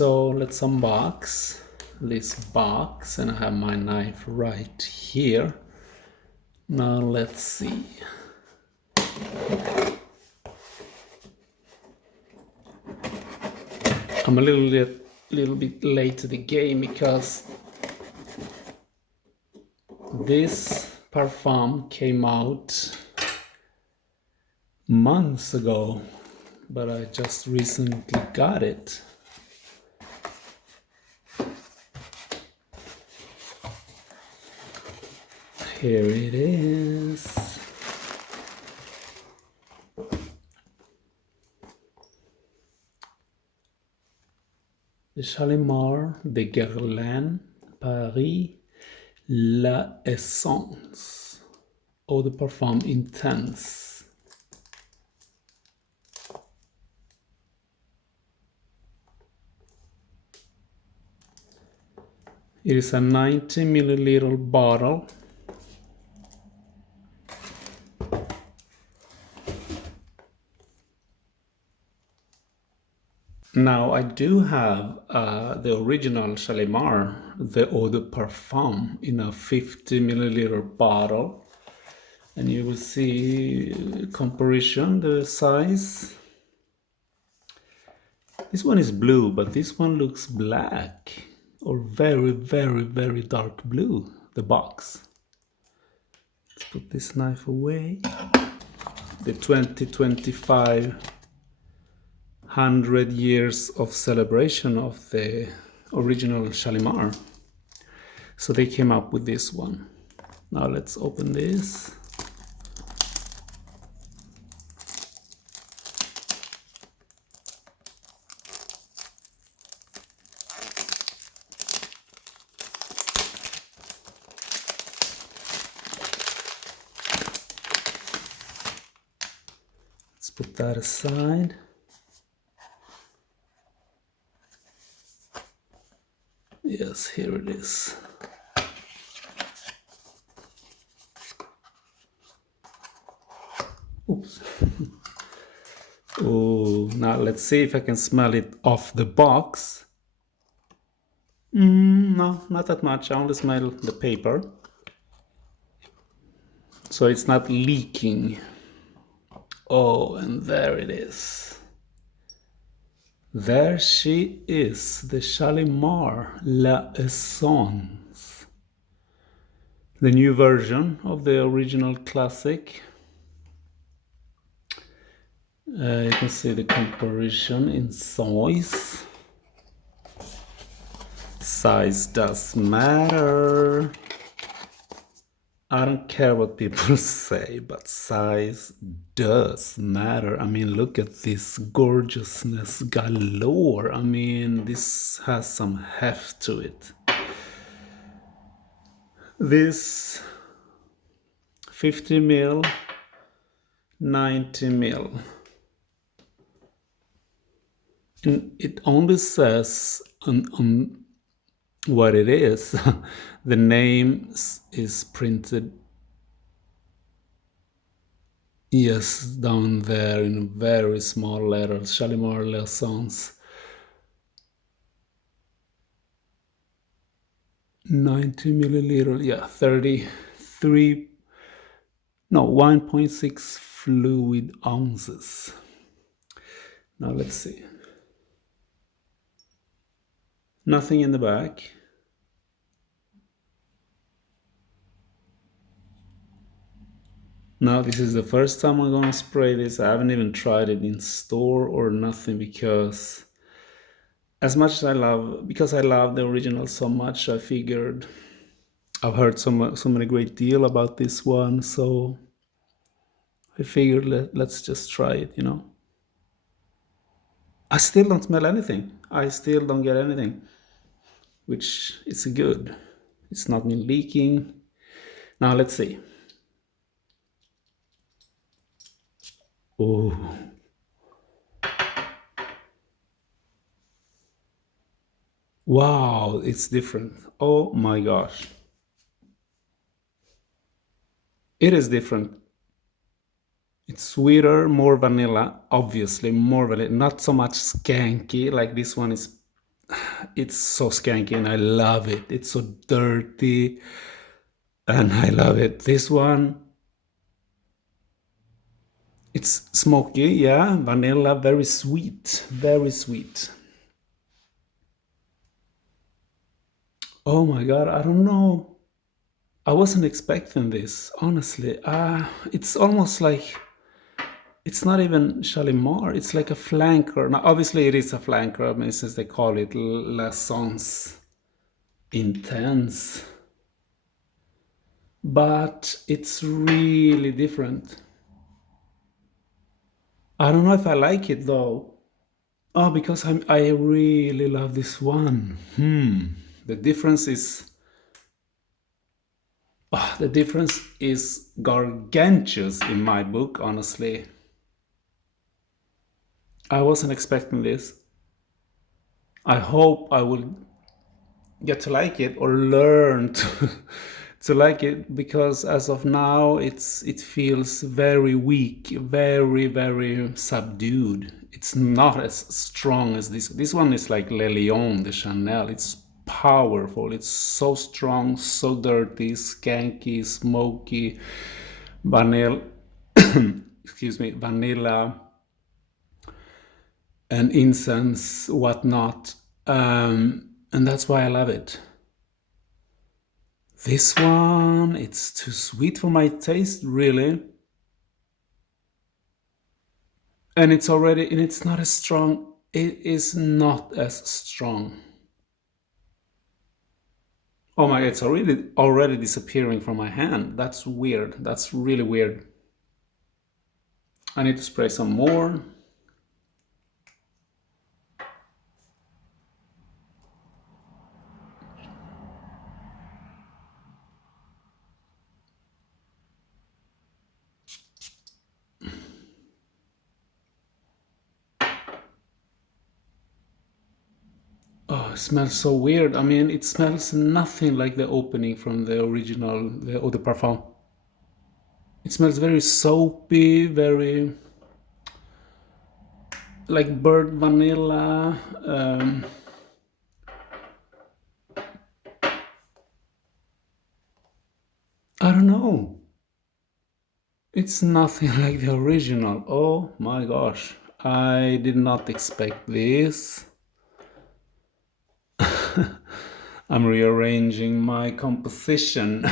So let's unbox this box, and I have my knife right here. Now let's see. I'm a little bit late to the game because this parfum came out months ago, but I just recently got it. Here it is. The Shalimar de Guerlain Paris La Essence Eau de Parfum Intense. It is a 90 milliliter bottle. Now I do have the original Shalimar, the Eau de Parfum, in a 50 milliliter bottle, and you will see comparison, the size. This one is blue, but this one looks black, or very, very, very dark blue, the box. Let's put this knife away. The 2025 100 years of celebration of the original Shalimar. So they came up with this one. Now let's open this. Let's put that aside. Yes, here it is. Oops. Oh, now let's see if I can smell it off the box. No, not that much. I only smell the paper. So it's not leaking. Oh, and there it is. There she is, the Shalimar La Essence. The new version of the original classic. You can see the comparison in size. Size does matter. I don't care what people say, but size does matter. I mean, look at this gorgeousness galore. I mean, this has some heft to it. This 50 ml, 90 ml. And it only says on what it is. The name is printed, yes, down there in very small letters. Shalimar Lessons. 90 milliliter, yeah, 33, no, 1.6 fluid ounces. Now let's see. Nothing in the back. Now this is the first time I'm gonna spray this. I haven't even tried it in store or nothing, because as much as I love the original so much, I figured I've heard so many great deal about this one, so I figured let's just try it, you know. I still don't smell anything. I still don't get anything, which is good. It's not been leaking. Now let's see. Oh. Wow, it's different. Oh my gosh. It is different. It's sweeter, more vanilla, obviously more vanilla, not so much skanky like this one is it's so skanky and I love it. It's so dirty and I love it. This one, it's smoky, yeah, vanilla, very sweet, very sweet. Oh my god, I don't know. I wasn't expecting this, honestly. It's almost like it's not even Shalimar. It's like a flanker. Now, obviously, it is a flanker. I mean, since they call it La Sens Intense, but it's really different. I don't know if I like it though. Oh, because I really love this one. The difference is the difference is gargantuous in my book. Honestly, I wasn't expecting this. I hope I will get to like it or learn to to like it because as of now it feels very weak, very subdued. It's not as strong as this one is like Le Lion de Chanel. It's powerful, it's so strong, so dirty, skanky, smoky, vanilla excuse me, vanilla and incense, whatnot. And that's why I love it. This one, it's too sweet for my taste, really. And it's not as strong. It is not as strong. Oh my god, it's already disappearing from my hand. That's weird. That's really weird. I need to spray some more. Oh, it smells so weird. I mean, it smells nothing like the opening from the original, the Eau de Parfum. It smells very soapy, very like burnt vanilla. I don't know. It's nothing like the original. Oh my gosh. I did not expect this. I'm rearranging my composition.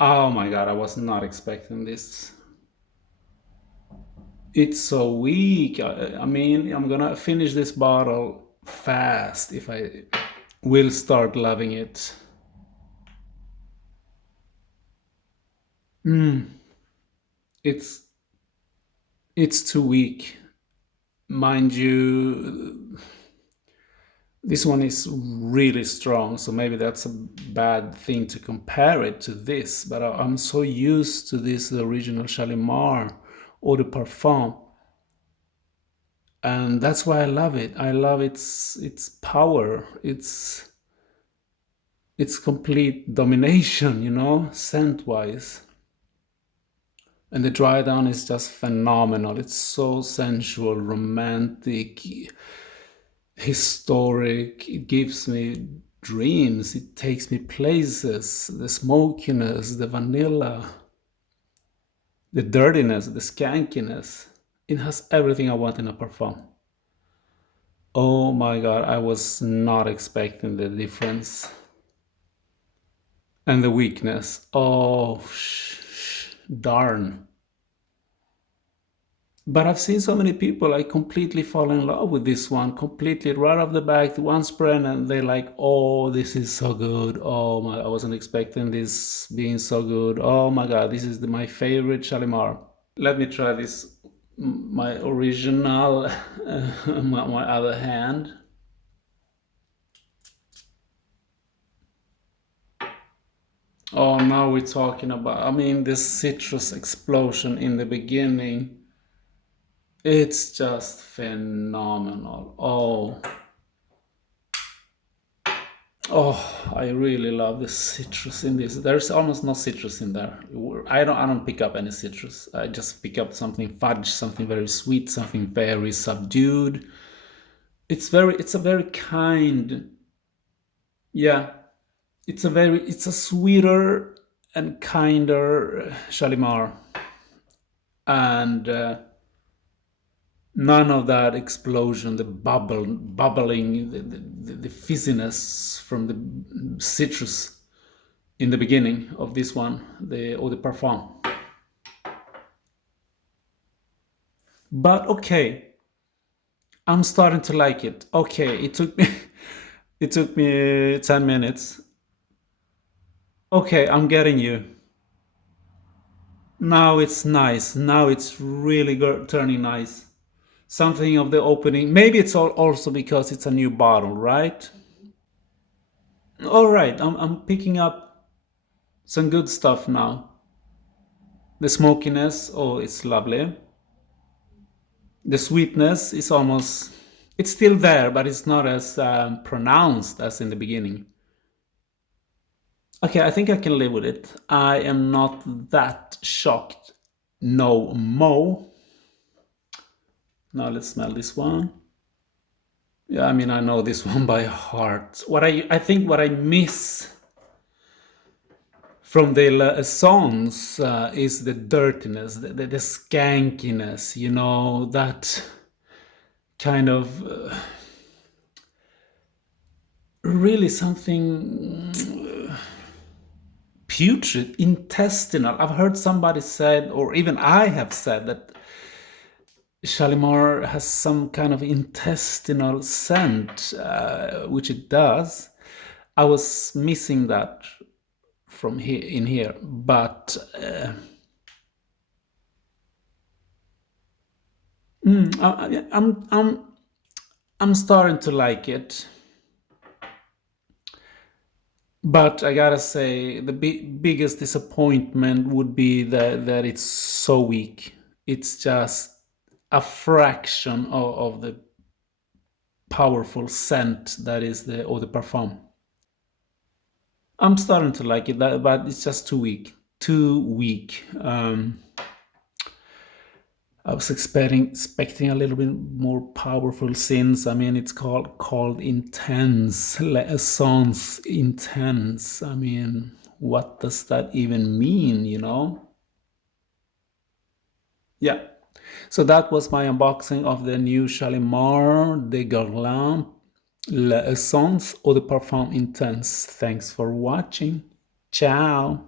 Oh my god, I was not expecting this. It's so weak. I mean, I'm gonna finish this bottle fast if I will start loving it. It's it's too weak. Mind you, this one is really strong, so maybe that's a bad thing to compare it to this. But I'm so used to this, the original Shalimar Eau de Parfum, and that's why I love it. I love its power, its complete domination, scent wise. And the dry down is just phenomenal. It's so sensual, romantic, historic. It gives me dreams. It takes me places. The smokiness, the vanilla, the dirtiness, the skankiness. It has everything I want in a perfume. Oh my god, I was not expecting the difference. And the weakness. Oh, darn. But I've seen so many people, I completely fall in love with this one, completely right off the back, one spray, and they're like, oh, this is so good. Oh my, I wasn't expecting this being so good. Oh my God, this is my favorite Shalimar. Let me try this, my original, my other hand. Oh, now we're talking about, I mean, this citrus explosion in the beginning. It's just phenomenal. Oh, I really love the citrus in this. There's almost no citrus in there. I don't pick up any citrus. I just pick up something fudge, something very sweet, something very subdued. It's a very kind, yeah. It's a sweeter and kinder Shalimar, and none of that explosion, the bubbling, the fizziness from the citrus in the beginning of this one, the eau de parfum. But okay, I'm starting to like it. Okay, it took me it took me 10 minutes. Okay, I'm getting you. Now it's nice. Now it's really turning nice. Something of the opening. Maybe it's also because it's a new bottle, right? All right, I'm picking up some good stuff now. The smokiness, oh, it's lovely. The sweetness is almost, it's still there, but it's not as pronounced as in the beginning. Okay, I think I can live with it. I am not that shocked no more. Now let's smell this one. Yeah, I mean, I know this one by heart. I think what I miss from the songs is the dirtiness, the skankiness, that kind of really something putrid, intestinal. I've heard somebody said, or even I have said, that Shalimar has some kind of intestinal scent, which it does. I was missing that from here in here, but I'm starting to like it. But I gotta say, the biggest disappointment would be that it's so weak. It's just a fraction of the powerful scent that is the eau de parfum. I'm starting to like it, but it's just too weak. Too weak. I was expecting a little bit more powerful synths. I mean, it's called intense. Sounds intense. I mean, what does that even mean? Yeah. So that was my unboxing of the new Shalimar de Guerlain Le Essence Eau de Parfum Intense. Thanks for watching. Ciao.